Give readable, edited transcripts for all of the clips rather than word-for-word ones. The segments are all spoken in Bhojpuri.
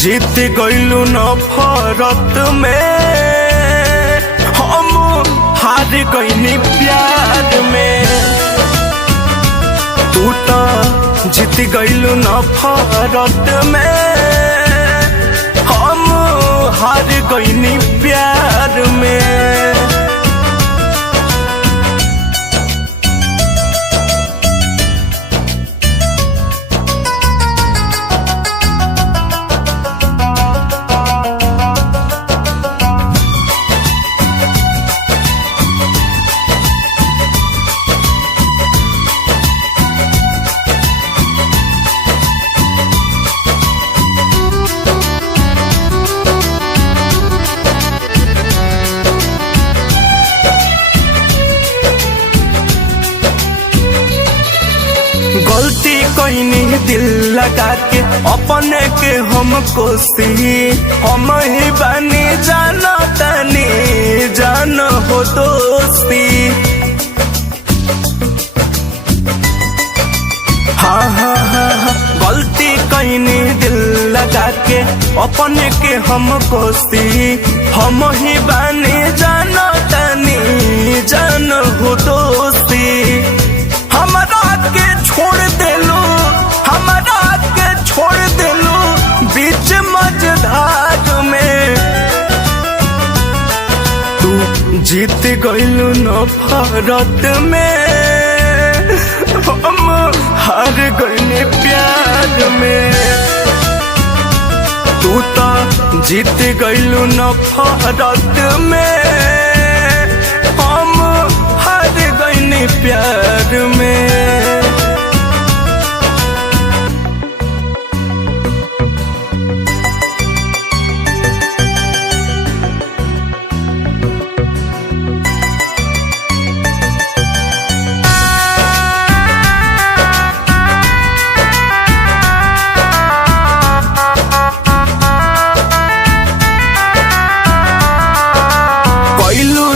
जीत गइलू नफरत में, हम हार गइनी प्यार में। तू तो जीत गइलू नफरत में, हम हार गइनी प्यार में। गलती कईनी दिल लगा के अपने के हम कोसी, हम ही बनी जानो तनी जान हो दोस्ती। हाँ हाँ हाँ हाँ, गलती कईनी दिल लगा के अपने के हम कोसी, हम ही बनी जानो तनी जान हो दोस्ती। हमरा के छोड़ देलू, हमरा के छोड़ देलू बीच मझधार में। तू जीत गइलू नफरत में, हम हार गइनी प्यार में। तू तो जीत गइलू नफरत में, हम हार गइनी प्यार में।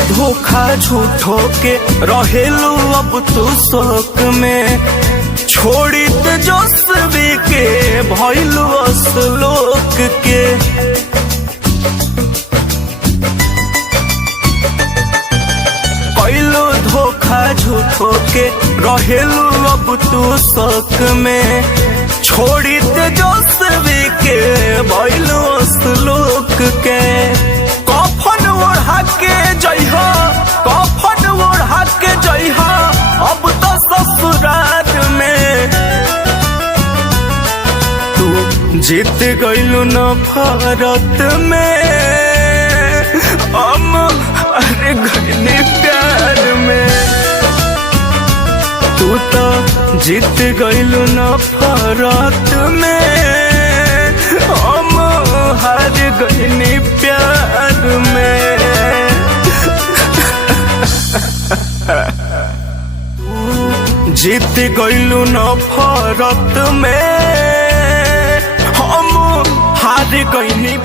धोखा झूठो के रहेलू अब तू शौक में, छोड़ी तेजस्वी के भइलू असलोक के। कैलू धोखा झूठो के रहेलू अब तू शौक में, छोड़ी तेजस्वी के भइलू असलोक के। कफन ओढ़ा के जइहा, कफन ओढ़ा के जइहा अब तो ससुराल में। तू जीत गइलू नफरत में, हम हार गइनी प्यार में। तू तो जीत गइलू नफरत में, हम हार गइनी प्यार में। जीत गइलू नफरत में, हम हार गइनी।